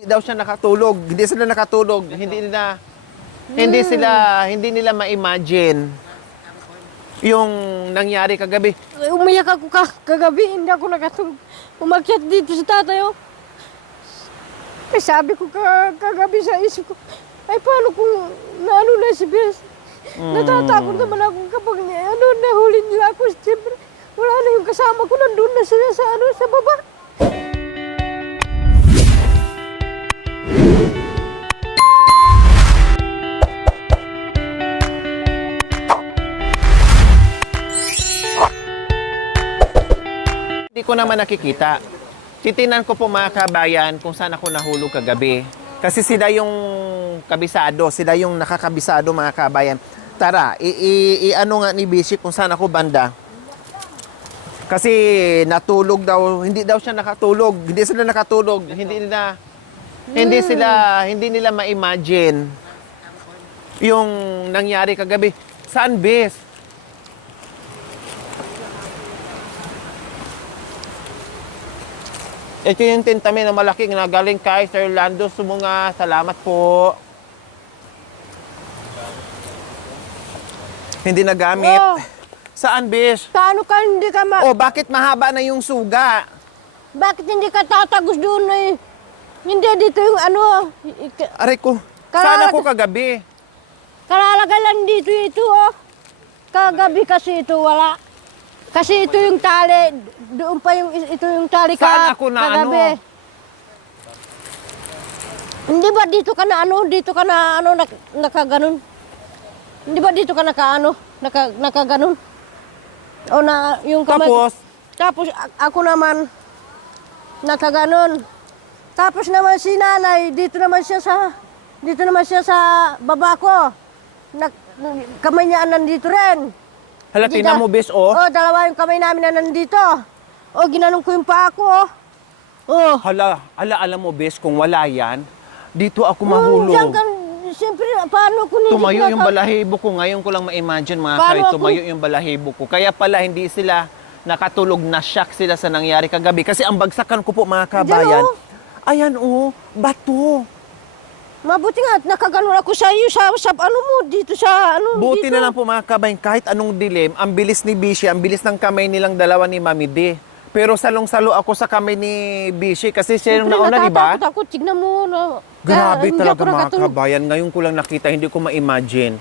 Hindi daw siya nakatulog. Hindi sila nakatulog. Hindi nila ma-imagine yung nangyari kagabi. Umiyak ako kagabi, hindi ako nakatulog. Umakyat dito sa tatay, oh. Eh, sabi ko kagabi sa isip ko, ay paano kung naano na si Bes? Natatakot naman ako kapag nahuli nila ako. Siyempre, wala na yung kasama ko, nandun na sila sa baba. Hindi ko naman nakikita. Titinan ko po mga kabayan kung saan ako nahulog kagabi. Kasi sila yung kabisado, sila yung nakakabisado mga kabayan. Tara, ano nga ni Bishi kung saan ako banda. Kasi natulog daw, hindi daw siya nakatulog. Hindi sila nakatulog, hindi nila ma-imagine yung nangyari kagabi. Saan, Bis? Ito yung tintamin na malaki na galing kay Sir Lando Sumunga. Salamat po. Hindi nagamit. Oh. Saan, Bish? Paano ka hindi ka Oh, bakit mahaba na yung suga? Bakit hindi ka tatagos doon eh? Hindi dito yung ano. Aray ko, saan ako kagabi? Kalalagay lang dito ito, oh. Kagabi kasi ito wala. Kasi ito yung tali, doon pa ito yung tali Saan ako na kagabi. ano? Hindi ba dito ka na nakaganon? Hindi ba dito ka nakaganon? O na yung kamay. Tapos ako naman nakaganon. Tapos naman si nanay, dito naman siya sa baba ko. Kamay niya nandito rin. Hala, tingnan mo, Bis, oh. Oh, dalawa yung kamay namin na nandito. Oh, ginanong ko yung paa ko, oh. Oh. Hala, alam mo, Bis, kung wala yan, dito ako mahulog. Siyempre, paano ko nito? Tumayo yung balahibo ko. Ngayon ko lang ma-imagine, mga kay, tumayo yung balahibo ko. Kaya pala, hindi sila nakatulog, na shock sila sa nangyari kagabi. Kasi ang bagsakan ko po, mga kabayan, ayan, oh, bato. Mabuti nga, nakaganon ako sa iyo, sa ano mo, dito sa, ano, Buti dito. na lang po mga kabayan, kahit anong dilim, ang bilis ni Bishi, ang bilis ng kamay nilang dalawa ni Mami D. Pero salong-salo ako sa kamay ni Bishi kasi siya yung nauna, di ba? Natatakot ako, tignan mo. Grabe hindi talaga ako mga nakatulog. kabayan. Ngayon ko lang nakita, hindi ko ma-imagine.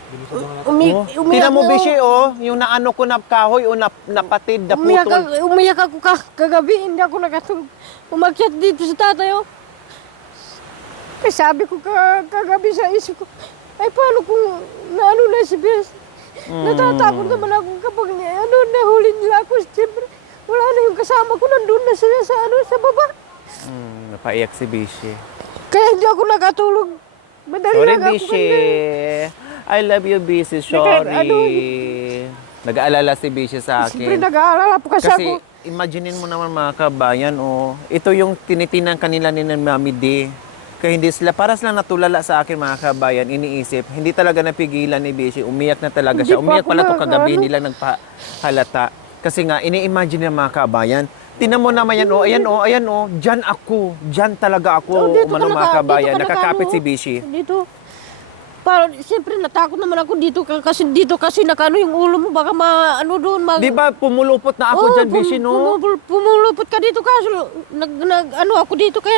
Umiyak Tingnan mo, na, Bishi, oh, yung naano ko na kahoy o napatid, naputol. Umiyak ako kagabi, hindi ako nakatulog. Umakyat dito sa tatay, oh. Eh, sabi ko kagabi sa isip ko, ay paano kung naano na si Bes? Natatakot naman ako kapag nahuli nila ako. Siyempre, wala na yung kasama ko, nandun na sila sa baba. Napaiyak si Bishi. Kaya hindi ako nakatulog. Madali Sorry, lang ako. Bishi. I love you, Bishi. Sorry. Nag-aalala si Bishi sa Siyempre, akin. nag-aalala po kasi Kasi, ako. imaginein mo naman mga kabayan, oh. Ito yung tinitinan kanila ni Mami D. Kaya hindi sila, para silang natulala sa akin mga kabayan, iniisip, hindi talaga napigilan ni Bishi, umiyak na talaga siya. Hindi pa Umiyak ako pala to kagabi, ano. hindi lang nagpahalata. Kasi nga, ini-imagine ng mga kabayan, tinan mo naman yan, oh, ayan, oh, dyan ako, dyan talaga ako, Dito ka mga kabayan, dito ka nakakapit nakano, si Bishi. Dito. Siyempre, natakot naman ako dito kasi nakano yung ulo mo, baka doon. Di ba pumulupot na ako dyan, Bishi, no? Pumulupot ka dito kaso, ako dito, kaya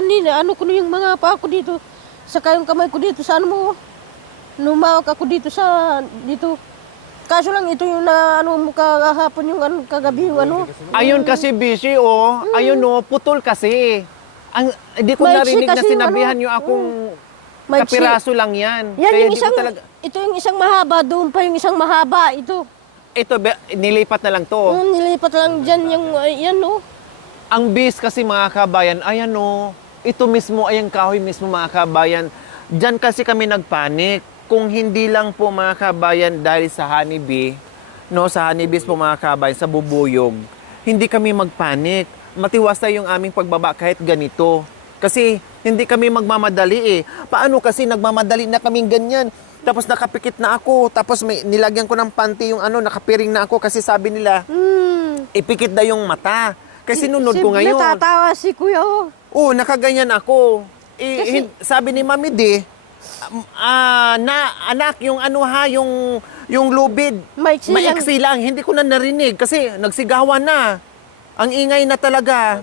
ko yung mga pa ako dito. Saka yung kamay ko dito sa lumawak ako dito dito. Kaso lang ito yung mo kahapon yung kagabi yung Ayun kasi, Bishi, oh, ayun, oh, putol kasi. Hindi ko Maiksi narinig na kasi yung sinabihan nyo akong Maiksi. kapiraso lang yan. Yan Kaya yung hindi ko isang, talaga... ito yung isang mahaba, doon pa yung isang mahaba, ito. Ito, nilipat na lang to. Nilipat lang dyan yung, yan, no. Ang bis kasi mga kabayan, ayan o, ito mismo, ayang kahoy mismo mga kabayan. Diyan kasi kami nagpanik. Kung hindi lang po mga kabayan dahil sa honeybee, no, sa honeybees po mga kabayan, sa bubuyog, hindi kami magpanik. Matiwasay yung aming pagbaba kahit ganito. Kasi hindi kami magmamadali eh. Paano kasi nagmamadali na kaming ganyan? Tapos nakapikit na ako. Tapos nilagyan ko ng panty yung nakapiring na ako kasi sabi nila, ipikit na yung mata. Kasi nunod ko ngayon. Natatawa si Kuya. Oh, nakaganyan ako. sabi ni Mami D, na anak, yung ano ha, yung lubid, maiksi lang. Hindi ko na narinig kasi nagsigawan na. Ang ingay na talaga.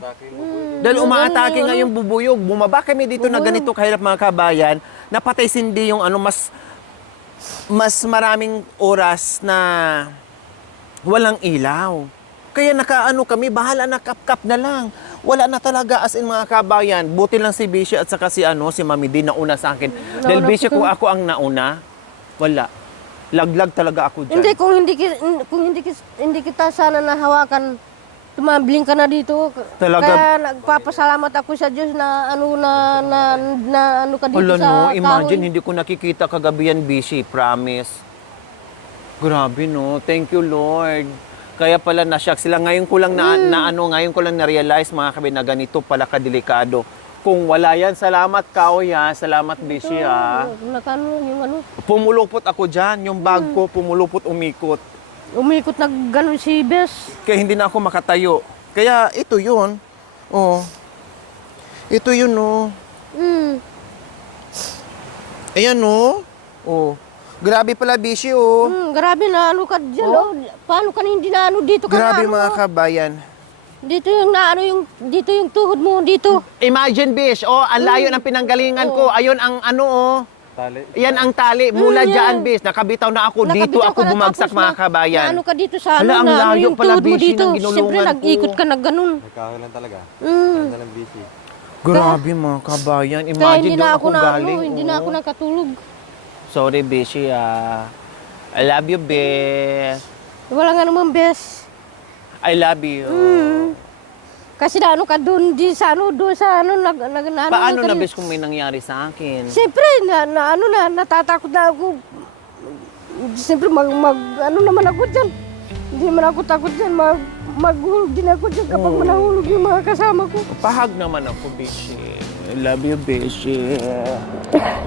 Dahil umaatake nga yung bubuyog. Bumaba kami dito na ganito kahirap mga kabayan. Napatay sindi yung ano, mas maraming oras na walang ilaw. Kaya nakaano kami, bahala na kap-kap na lang. Wala na talaga as in mga kabayan. Buti lang si Bishi at saka si Mami D nauna sa akin. Dahil Bishi kung ako ang nauna, wala. Laglag talaga ako dyan. Hindi, kung hindi kita sana nahawakan, tumambling ka na dito. Talaga. Kaya nagpapasalamat ako sa Diyos na ano ka dito Wala sa no, imagine kahoy. hindi ko nakikita kagabi yan, Bishi, promise. Grabe no, thank you Lord. Kaya pala na-shock sila. Ngayon ko lang ngayon ko lang na-realize mga kabayan na ganito pala kadelikado. Kung wala yan, salamat kahoy ha, salamat Bishi ha. Nakano yung ano, Pumulupot ako dyan, yung bag ko pumulupot, umikot. umikot na gano'n si Bes. Kaya hindi na ako makatayo. Kaya ito yun. Oh. Ito yun oh. Ayan oh. Oh. Grabe pala Bishi oh. Grabe na ano ka dyan, oh. Paano ka hindi na ano dito ka Grabe na, mga kabayan. Dito yung dito yung tuhod mo dito. Imagine Bish, oh, ang layo ng pinanggalingan ko. Ayun ang ano oh. Tali. Yan ang tali. Mula dyan Bish, nakabitaw na ako. Dito Nakabitaw ako ka na, bumagsak tapos mga kabayan. Na ano ka dito sa Hala, ang layo yung pala, tuhod mo Bishi, dito. ng ginulungan Siyempre ko. nag-ikot ka na ganun. Nagkakaroon lang talaga. Ganda ng busy. Grabe mga kabayan. Kaya Imagine hindi doon na ako ako na galing. hindi na ako nakatulog. Sorry Bishi ah. I love you Bish. Wala nga naman Bes. I love you. Kasi na ano ka doon Paano na Bish kung may nangyari sa akin? Siyempre natatakot na ako. Siyempre ano naman ako diyan. Hindi man ako takot diyan. Maghulog din ako diyan kapag manahulog yung mga kasama ko. Pahag naman ako Bishi. I love you Bishi.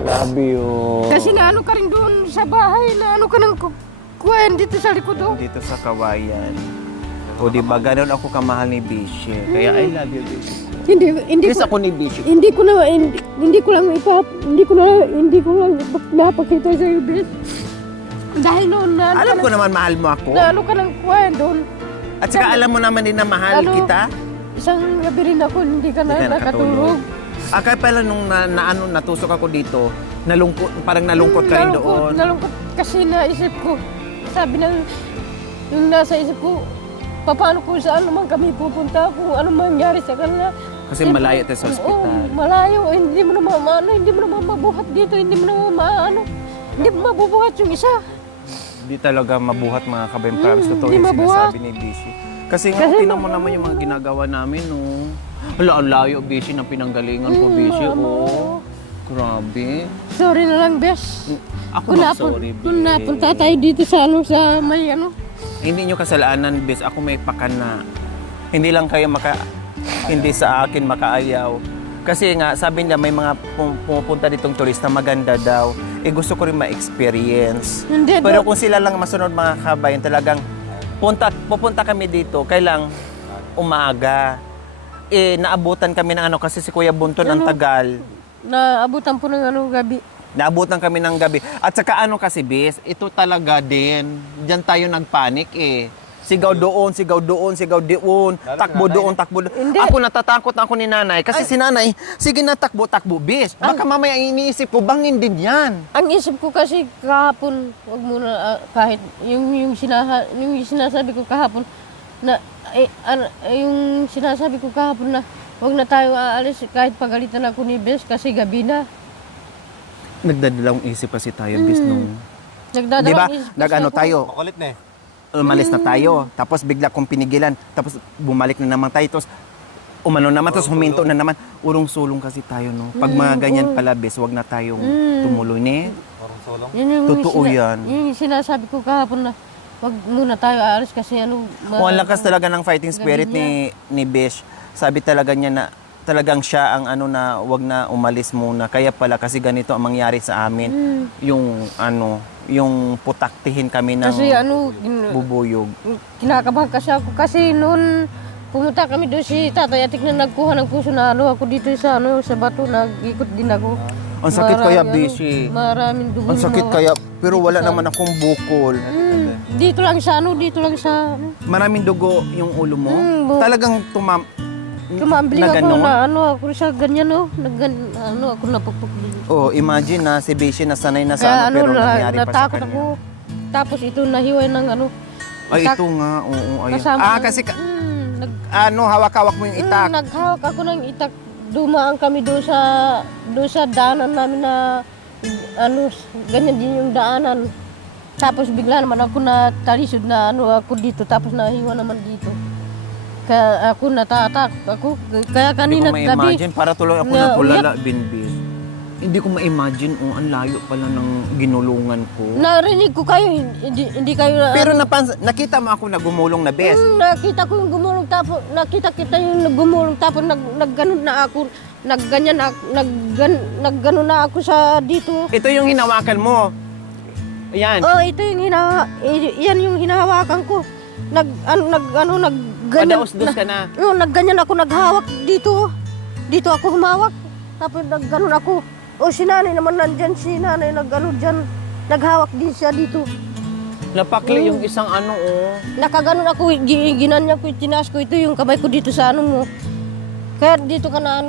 Love you. Kasi naano ka rin doon sa bahay, naano ka ng kuwan dito sa likod oh. Dito sa kawayan. O di ba ganoon ako kamahal ni Bishi. Kaya I love you Bishi. Hindi Kiss ako ni Bishi. hindi ko lang napakita sa iyo, Bes. Dahil noon na Alam ko naman mahal mo ako. naano ka ng kuwan doon. At saka alam mo naman din na mahal Ano? kita. Isang gabi rin ako, hindi ka Hindi na ka nakatulog. Kaya pala nung natusok ako dito, parang nalungkot ka rin doon. Nalungkot kasi naisip ko. Sabi yung nasa isip ko, paano kung saan naman kami pupunta, kung ano mangyari sa kanila. Kasi malayo tayo sa ospital. Oo, malayo. Hindi mo naman mabuhat dito. Hindi mo naman hindi mo mabubuhat yung isa. Hindi talaga mabuhat mga kabayan. Promise, totoo hindi yung mabuhat. sinasabi ni Bishi. Kasi nga, tingnan mo naman yung mga ginagawa namin, no? Hala, ang layo, Bishi, ng pinanggalingan ko, Bishi. Oh, grabe. Sorry na lang, Bes. Ako Kung sorry, kung napunta tayo dito sa sa may Hindi nyo kasalanan, Bis. Ako may pakana. Hindi lang kayo hindi sa akin makaayaw. Kasi nga, sabi niya, may mga pumupunta ditong turista, maganda daw. Gusto ko rin ma-experience. Hindi, Pero kung sila lang masunod mga kabayan, talagang pupunta kami dito, kailang umaga. Naabutan kami ng kasi si Kuya Bunton ang tagal. naabutan po ng gabi. Naabutan kami ng gabi. At saka kasi, Bis, ito talaga din. Diyan tayo nagpanik Sigaw doon, sigaw doon, sigaw doon. Takbo doon, takbo doon. Hindi. Ako natatakot ako ni nanay. Kasi si nanay, sige na takbo, Bis. Baka mamaya iniisip ko, bangin din yan. Ang isip ko kasi kahapon, wag muna kahit yung sinasabi ko kahapon na yung sinasabi ko kahapon na wag na tayo aalis kahit pagalitan ako ni Bes kasi gabi na. Nagdadalawang isip kasi tayo, Bis, nung... Nagdadalawang Di ba? isip kasi Nag-ano ako. tayo? Makulit na Umalis na tayo. Tapos bigla kong pinigilan. Tapos bumalik na naman tayo. Tapos umano naman. Tapos huminto na naman. Urong-sulong kasi tayo, no? Pag mga ganyan pala, Bis, wag na tayong tumuloy, ne? Parang solong. Yun yung Totoo yan. Yung sinasabi ko kahapon na wag muna tayo aalis kasi Kung ang lakas talaga ng fighting spirit ni Bish, sabi talaga niya na talagang siya ang na wag na umalis muna. Kaya pala kasi ganito ang mangyari sa amin. Yung putaktihin kami ng kasi bubuyog. kinakabahan kasi ako kasi noon pumunta kami doon si Tatay Atik na nagkuha ng puso na ano ako dito sa sa bato, nag-ikot din ako. Ang sakit kaya, Maraming, Bishi. Maraming dugo. Ang sakit mga- kaya, pero wala Dito sa- naman akong bukol. Dito lang sa dito lang sa Maraming dugo yung ulo mo? Talagang Tumambling na ako ganon? na ako sa ganyan ako napukpok din. Oh, imagine na si Bishi nasanay na Kaya sa ano, pero nangyari pa sa natakot kanya. ako. Tapos ito nahiway ng Ay, itak. ito nga. Oo, ayun. Kasama ng- Kasi nag, hawak-hawak mo yung itak. naghawak ako ng itak. Dumaan kami doon sa daanan namin na ganyan din yung daanan. Tapos bigla naman ako na talisod na ako dito, tapos nahiwa naman dito. Kaya ako natatak ako. Kaya Hindi kanina ko gabi, ma-imagine. Para tuloy ako Na- natulala, Binbis. Hindi ko ma-imagine, ang layo pala ng ginulungan ko. narinig ko kayo, hindi kayo na... Pero nakita mo ako na gumulong na, Bes. Nakita ko yung gumulong tapos nakita kita yung gumulong tapos nagganon na ako, nagganon na ako sa dito. Ito yung hinawakan mo. Ayan. Oh, ito yung yan yung hinahawakan ko. Nagganyan. Padaos-dos ka na. Nagganyan ako, naghawak dito. Dito ako humawak. Tapos nagganon ako. O si nanay naman nandyan, si nanay nagganon dyan. Naghawak din siya dito. Napakli yung isang Nakaganon ako, ginanya ko, tinaas ko ito yung kamay ko dito sa mo. Kaya dito ka na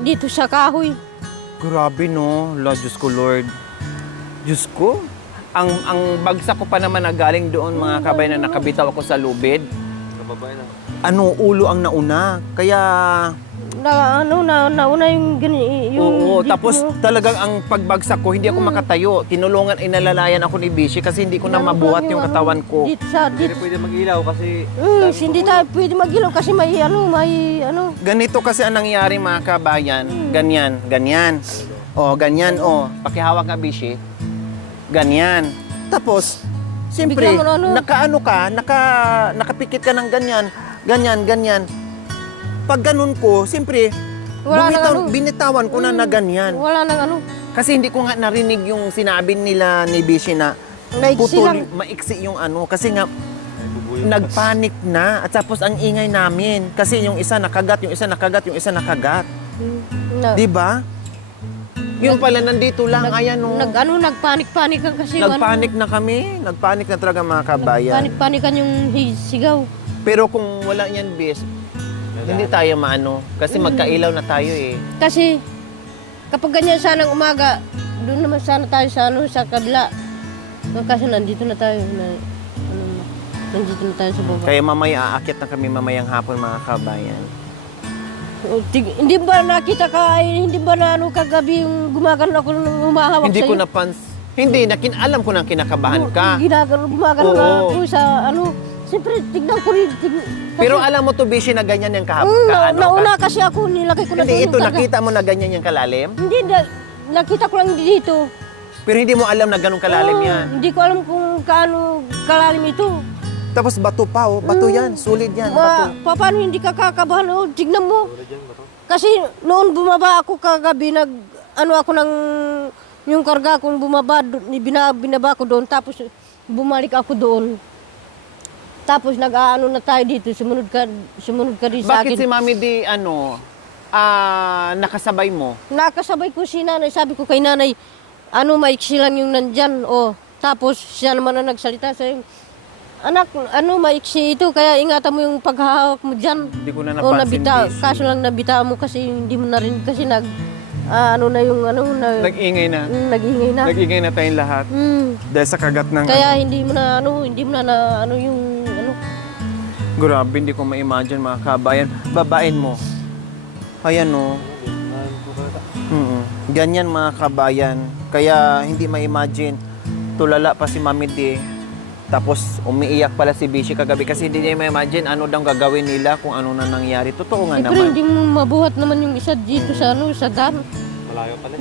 dito sa kahoy. Grabe no, Diyos ko Lord. Diyos ko. Ang bagsak ko pa naman na galing doon mga kabay na nakabitaw ako sa lubid. Kababay na. Ulo ang nauna. Kaya Nauna yung oo, dito. tapos talagang ang pagbagsak ko, hindi ako makatayo. Tinulungan, inalalayan ako ni Bishi kasi hindi ko na mabuhat yung katawan ko. Dito sa, Hindi dito. pwede mag-ilaw kasi... Hindi tayo pwede magilaw kasi may Ganito kasi ang nangyari mga kabayan. Ganyan. Ganyan. Pakihawak nga, Bishi. Ganyan. Tapos, siyempre, Bigla mo nakapikit ka ng ganyan. Pag ganun ko, siyempre, Wala nang binitawan ko na ganyan. Wala nang Kasi hindi ko nga narinig yung sinabi nila ni Bishi na maiksi lang. maiksi yung kasi nga nagpanik na at tapos ang ingay namin kasi yung isa nakagat. No. Di ba? Yung pala nandito lang, ayan o. Nagpanik-panikan kasi Nagpanik na kami. Nagpanik na talaga mga kabayan. Panik-panikan yung sigaw. Pero kung wala yan, Bis, hindi tayo maano. Kasi magkailaw na tayo eh. Kasi kapag ganyan sanang umaga, doon naman sana tayo sa kabila. Kasi nandito na tayo nandito na tayo sa baba. Kaya mamaya aakyat na kami mamayang hapon mga kabayan. Hindi ba nakita ka, hindi ba na kagabi yung gumagano ako nung humahawak Hindi ko sa'yo? hindi, alam ko na kinakabahan ka. Gumagano na Oo. ako sa Siyempre, tignan ko rin. Pero alam mo to, Bishi, na ganyan yung kaano. Nauna kasi ako, nilagay ko na Hindi, doon ito, yung karga. nakita mo na ganyan yung kalalim? Hindi, nakita ko lang dito. Pero hindi mo alam na ganun kalalim Oo, yan. Hindi ko alam kung kaano kalalim ito. Tapos bato pa, bato yan, sulit yan, bato. Paano hindi ka kakabahan? Tignan mo. Kasi noon bumaba ako kagabi, ako ng yung karga kong bumaba, binaba ko doon, tapos bumalik ako doon. Tapos nag-aano na tayo dito, sumunod ka rin sa akin. Bakit si Mami di, nakasabay mo? Nakasabay ko si nanay, sabi ko kay nanay, maiksi lang yung nandyan, Tapos siya naman na nagsalita sa'yo, anak, maiksi ito, kaya ingatan mo yung paghahawak mo dyan. Hindi ko na napansin, Bishi. Kaso lang nabita mo kasi hindi mo na rin, kasi Nag-ingay na. nag-ingay na. Nag-ingay na tayong lahat. Dahil sa kagat ng Kaya hindi mo na Grabe, hindi ko ma-imagine mga kabayan. Babain mo. Ayan o. Ganyan mga kabayan. Kaya hindi ma-imagine. Tulala pa si Mami D. Tapos umiiyak pala si Bishi kagabi kasi hindi niya ma-imagine ano daw gagawin nila kung ano na nangyari. Totoo nga Pero naman. hindi mo mabuhat naman yung isa dito sa dam. Malayo pala.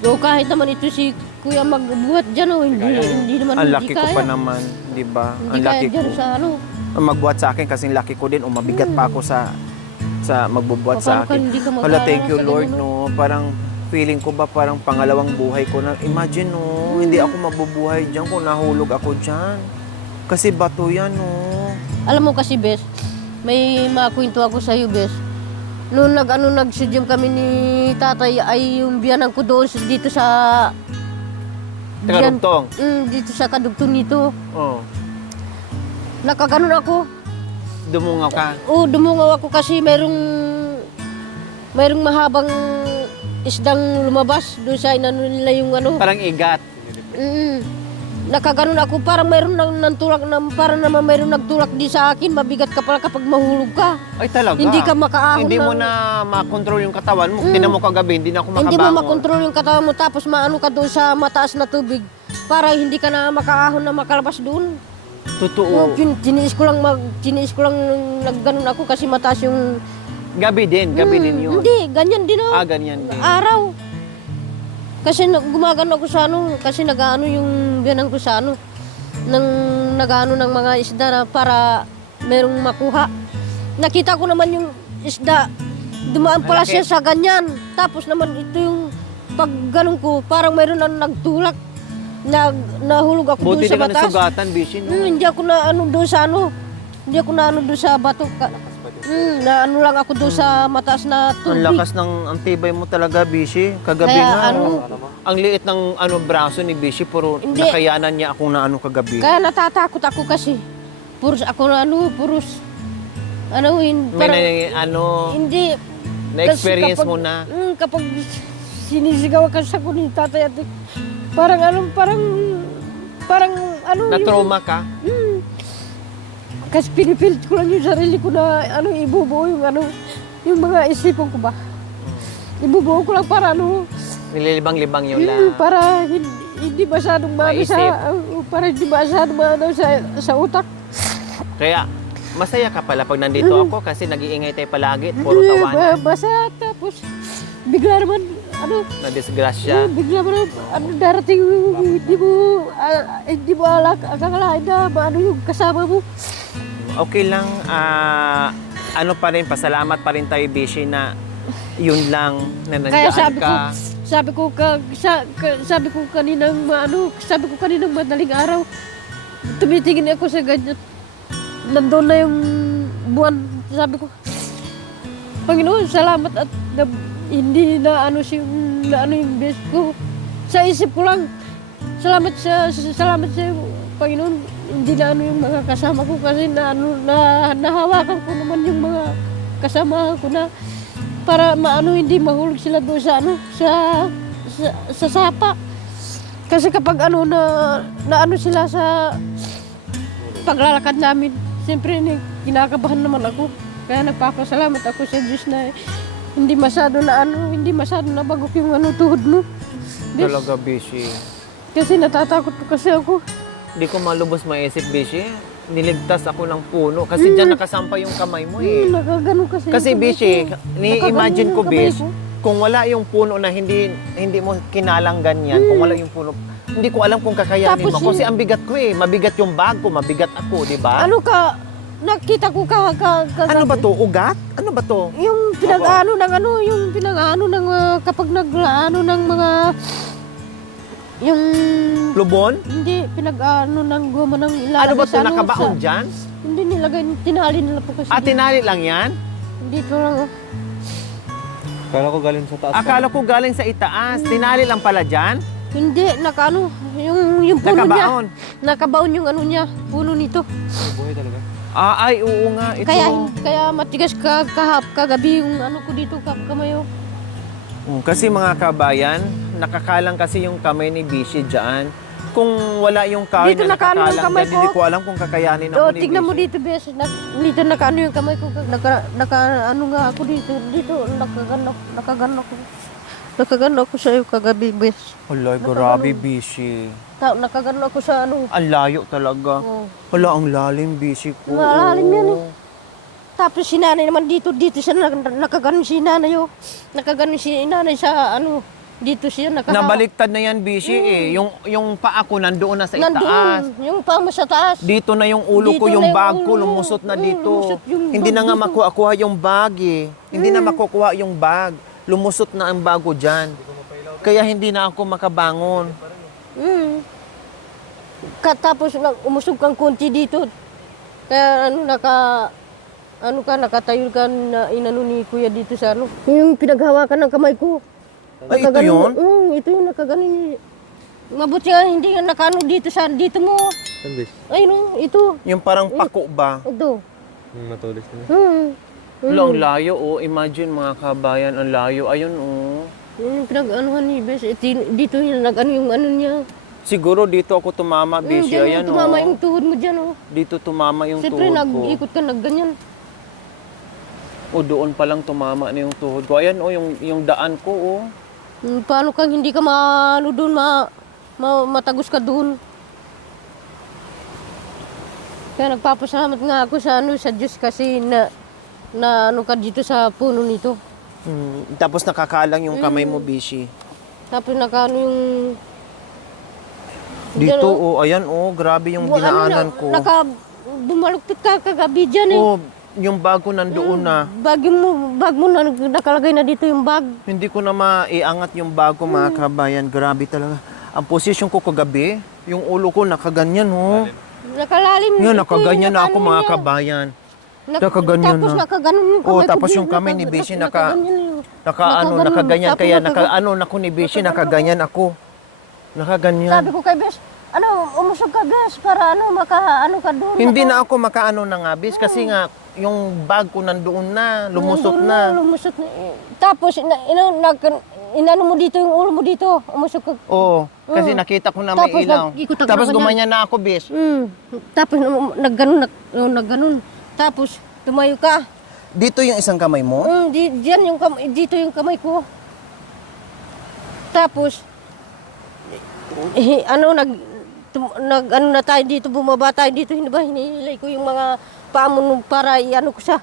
O kahit naman ito si Kuya magbuhat dyan hindi naman Ang hindi laki ko kaya. pa naman, di ba? Hindi Ang kaya laki dyan ko. sa Ang magbuhat sa akin kasi laki ko din. Mabigat pa ako sa magbubuhat sa Paano ka akin. hindi ka Hala, mag-aalala thank you sa Lord, ganun, no. Parang feeling ko ba parang pangalawang buhay ko na. Imagine, no. Hindi ako mabubuhay dyan kung nahulog ako dyan. Kasi bato yan, no. Alam mo kasi, Bes, may makwento ako sa iyo, bes. Noon nagsudyam kami ni tatay ay yung biyanan ko doon dito sa... Tagarugtong? Dito sa kadugtong nito. Oo. Nakaganon ako. Dumungaw ka? Oo, dumungaw ako kasi mayroong mahabang isdang lumabas doon sa inano nila yung ano. Parang igat. Nakaganon ako, parang mayroon nagtulak, parang naman mayroon nagtulak di sa akin, mabigat ka pala kapag mahulog ka. Ay talaga? Hindi ka makaahon Hindi mo ng- na makontrol yung katawan mo. Tinan mo kagabi, hindi na ako makabangon. Hindi mo makontrol yung katawan mo, tapos maano ka doon sa mataas na tubig para hindi ka na makaahon na makalabas doon. Totoo. Tiniis ko lang nagganon ako kasi mataas yung... Gabi din yun. Hindi, ganyan din ako. Ganyan din. Araw. Kasi gumagano ako sa ano, kasi nag-ano yung biyanan ko sa ano, nag-ano ng mga isda na para merong makuha. Nakita ko naman yung isda, dumaan pala Malaki. siya sa ganyan. Tapos naman ito yung pag ganun ko, parang mayroon na nagtulak. Nahulog ako doon Buti sa di ka mataas. nasugatan, Bishi, no? Hindi ako na ano doon sa ano. Hindi ako na ano doon sa bato. Na ano lang ako doon sa mataas na Ang tubig. lakas ng antibay mo talaga, Bishi. Kagabi Kaya nga. ano- Ang liit ng braso ni Bishi, puro Hindi. nakayanan niya akong na kagabi. Kaya natatakot ako kasi. Puros ako na ano, May hindi. na-experience Kasi mo na. Kapag sinisigaw ka sa ko ni tatay at parang Na-trauma ka. Kasi pinipilit ko lang yung sarili ko na ibubuo yung mga isipan ko ba. Ibubuo ko lang para Nililibang-libang yun lang. para hindi masyadong Maisip. para hindi masyadong sa utak. Kaya, masaya ka pala pag nandito ako kasi nag-iingay tayo palagi at puro tawanan. Basa, tapos bigla naman, Na-disgrasya. bigla naman, darating, hindi mo akalain na yung kasama mo. Okay lang, ano pa rin, pasalamat pa rin tayo, Bishi, na yun lang, na Kaya nandiyan sabi ko kaninang madaling araw, tumitingin ako sa ganyan. Nandun na yung buwan. Sabi ko, Panginoon, salamat at hindi na yung best ko. Sa isip ko lang, salamat sa Panginoon, hindi na yung mga kasama ko kasi nahawakan ko naman yung mga kasama ko na para hindi mahulog sila doon sa sapa. Kasi kapag na sila sa paglalakad namin, siyempre kinakabahan naman ako. Kaya nagpapasalamat ako sa Diyos na hindi masyado na bagok yung tuhod mo. Bis, Talaga, Bishi. kasi natatakot kasi ako. Hindi ko malubos maisip, Bishi. Niligtas ako ng puno. Kasi dyan nakasampa yung kamay mo eh. Nakagano kasi. Kasi, yung kamay Bishi, ko. ni-imagine Nakagano ko, yung kamay Bish, ko. kung wala yung puno na hindi mo kinalang ganyan, kung wala yung puno, hindi ko alam kung kakayanin Tapos mo. Kasi ang bigat ko eh. Mabigat yung bag ko, mabigat ako, di ba? Nakita ko Ano ba to? Ugat? Ano ba to? Yung pinag-ano ng kapag nag-ano ng mga yung Lubon? hindi pinag-ano ng goma ng ilalagay Ano ba to? sa Nakabaon dyan? Hindi nilagay, tinali nila po kasi. Tinali lang yan? Dito lang. Kala ko galing sa taas. Akala ko galing sa itaas. Tinali lang pala dyan? Hindi, yung puno Nakabaon. niya. Nakabaon yung niya, puno nito. Buhay talaga. Ay, oo nga. Ito. Kaya matigas kagabi yung ko dito, kamayo. Kasi mga kabayan, nakakalang kasi yung kamay ni Bishi dyan. Kung wala yung kahoy Dito na nakaano yung nakakalang kamay dyan, hindi ko. ko alam kung kakayanin ako ni Tignan mo Bishi. dito, bes. Dito nakaano yung kamay ko. Naka-ano nga ako dito. Dito, nakagano ako sa'yo kagabi, bes. Hala, grabe, Bishi. Nakagano ako sa Ang layo talaga. Oh. Hala, ang lalim, Bishi ko. Malalim yan Oo. Tapos si nanay naman dito siya nakagano si nanay oh. Nakagano si nanay sa dito siya Nabaliktad na yan, Bishi eh. Yung paa ko nandoon na sa itaas. Nandoon, yung paa mo sa taas. Dito na yung ulo ko, Dito yung na yung bag ko, ulo mo. lumusot na dito. lumusot yung Hindi bag na nga dito. makuha yung bag eh. Hindi na makukuha yung bag. Lumusot na ang bag ko dyan. Kaya hindi na ako makabangon. Tapos umusog kang konti dito. Kaya ano ka, nakatayo ka na inano ni kuya dito sa ano. Yung pinaghawakan ng kamay ko. Ay, ito yun? Ito yung nakaganon. Mabuti nga, hindi nga nakano dito sa, dito mo. Saan, bis? Ay, no, ito. Yung parang pako ba? Ito. Yung natulis na. Wala, ang layo, oh. Imagine, mga kabayan, ang layo. Ayun, oh. Yung pinag-anuhan ni Bes, dito yung nag-ano yung ano niya. Siguro dito ako tumama, Bishi. Diyan Ayan, yung tumama oh. yung tuhod mo dyan, oh. Dito tumama yung Siyempre, tuhod ko. nag-ikot ka, nagganyan. O, doon pa lang tumama na yung tuhod ko. Ayan, oh, yung daan ko, oh. Paano kang hindi ka maano doon, matagos ka doon. Kaya nagpapasalamat nga ako sa ano, sa Diyos kasi na ano ka dito sa puno nito. Tapos nakakalang yung kamay mo, Bishi. Tapos nakano yung... Dito, oh, ayan, oh, grabe yung dinaanan ko. Bumaluktot ka kagabi dyan eh. Oh, yung bago nandoon na. Bag mo na nakalagay na dito yung bag. Hindi ko na maiangat yung bago, mga kabayan. Grabe talaga. Ang posisyon ko kagabi, yung ulo ko nakaganyan, oh. Nakalalim. Yan, ito nakaganyan yung na ako, nakano mga niya. kabayan. Nakaganyan tapos na. nakaganon yung kamay Oh, ko. tapos yung kamay ni Bishi nakaganyan. Kaya ako ni Bishi, nakaganyan ako. Nakaganyan. Sabi ko kay Bes, umusog ka Bes para makaano ka doon. Hindi na ako makaano na nga, Bis, kasi nga, yung bag ko nandoon na, lumusot na. Lumusot na. Tapos, inano mo dito yung ulo mo dito. Umusok ka. Oo, kasi nakita ko na may Tapos ilaw. nag-ikot ako Tapos na gumanyan na ako, Bis. Tapos nagganon. Tapos tumayo ka. Dito yung isang kamay mo? Diyan yung dito yung kamay ko. Tapos ano na tayo dito, bumaba tayo dito, hindi ba hinihilay ko yung mga paa mo para iano ko siya.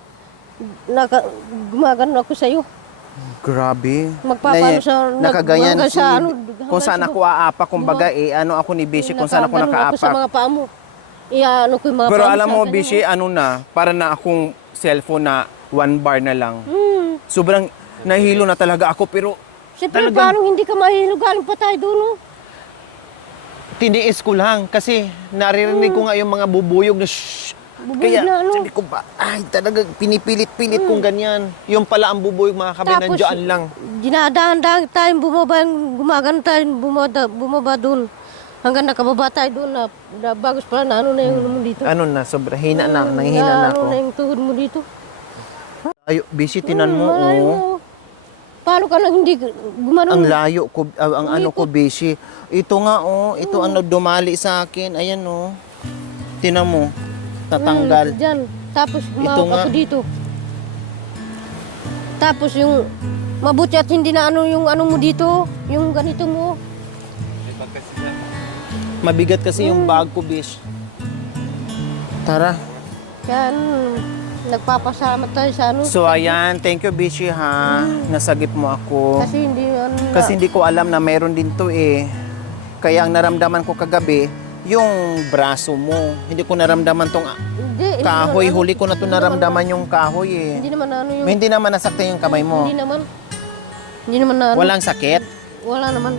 Gumagano ako sa iyo. Grabe. Magpapano sa nakaganyan hanggang si, sa kung saan ako aapak, kumbaga ano ako ni Bishi, kung saan ako nakagano ako sa nakaapak. mga paa mo. Iano ko yung mga Pero paa alam sa mo, ganyan. Bishi, ano na, para na akong cellphone na 1 bar na lang. Sobrang nahilo na talaga ako, pero Siyempre, talagang paano hindi ka mahilo? Galing pa tayo doon, no? tiniis ko lang kasi naririnig ko nga yung mga bubuyog na shhh. Bubuyog Kaya na ano? sabi ko ba, ay talaga pinipilit-pilit kong ganyan. Yung pala ang bubuyog, mga kabayan, nandiyan lang. Dinadaan-daan tayong bumaba, gumagano tayong bumaba doon. Hanggang nakababa tayo doon na bagos pala na ano na yung ulo mo dito. Ano na, sobra hina na, nanghina na Ano ako. na yung tuhod mo dito. Ay, Bishi, tinan mo, Malayo. oh. Paano ka lang hindi gumano? Ang layo ko, ang ano ko, Bishi. Ito nga, oh, ito ang dumali sa akin. Ayan, oh. Tinan mo, tatanggal. Diyan. Tapos Ito umawak nga. ako dito. Tapos yung mabuti at hindi na ano yung ano mo dito, yung ganito mo. Mabigat kasi yung bag ko, Bish. Tara. Kaya nagpapasalamat tayo sa ano. So, ayan. Thank you, Bishi, ha. Nasagip mo ako. Kasi hindi ano Kasi hindi ko alam na meron din to, eh. Kaya ang naramdaman ko kagabi, yung braso mo. Hindi ko naramdaman tong hindi kahoy. naman, Huli ko na to naramdaman yung kahoy, eh. Hindi naman ano yung Hindi naman nasaktan yung kamay mo. Hindi naman. Hindi naman na ano. Walang sakit. Wala naman.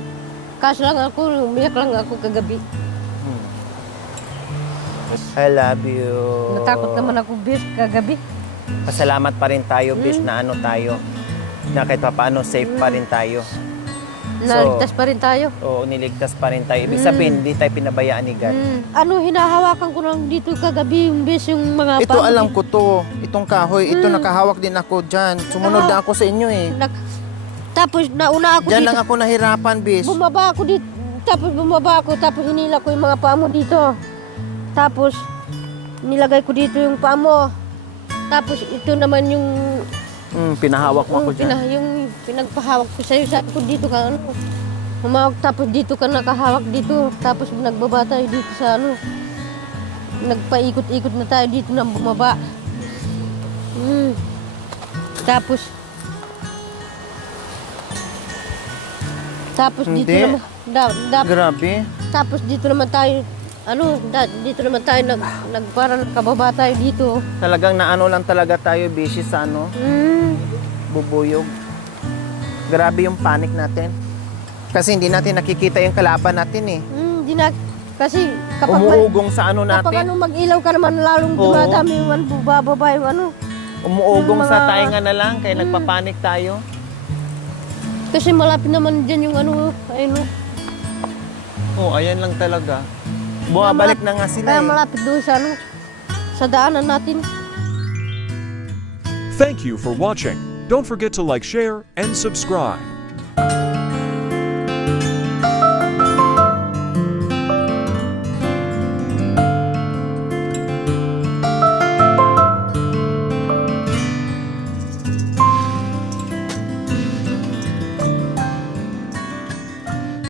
Kaso lang ako, umiyak lang ako kagabi. I love you. Natakot naman ako bis kagabi. Pasalamat pa rin tayo, Bish, na ano tayo. Na kahit paano safe pa rin tayo. Naligtas pa rin tayo. Oo, niligtas pa rin tayo. Ibig sabihin, hindi tayo pinabayaan ni God. Ano, hinahawakan ko lang dito kagabi yung bis yung mga Ito pamo alam dito. ko to. Itong kahoy, ito nakahawak din ako dyan. Sumunod na ako sa inyo eh. Tapos nauna ako Diyan dito. lang ako nahirapan, Bish. Bumaba ako dito. Tapos hinila ko yung mga paa mo dito. Tapos nilagay ko dito yung paa mo. Tapos ito naman yung Pinahawak mo ako dyan. yung pinagpahawak ko sa'yo. Sabi ko dito ka ano. Humawak tapos dito ka nakahawak dito. Tapos nagbaba tayo dito sa ano. Nagpaikot-ikot na tayo dito nang bumaba. Tapos dito Hindi. naman Grabe. tapos dito naman tayo dito naman tayo para nakababa tayo dito. Talagang naano lang talaga tayo, Bishi, sa ano, bubuyog. Grabe yung panic natin. Kasi hindi natin nakikita yung kalaban natin eh. Hindi na kasi kapag Umuugong sa ano kapag natin. mag-ilaw ka naman lalong Oo. dumadami yung bababa yung Umuugong Yung sa mga- tainga na lang, kaya nagpapanik tayo. Kasi malapit naman dyan yung ano, ayun o. Oh, ayan lang talaga. Bumabalik na nga sila Kaya eh. malapit doon sa ano, sa daanan natin. Thank you for watching. Don't forget to like, share, and subscribe.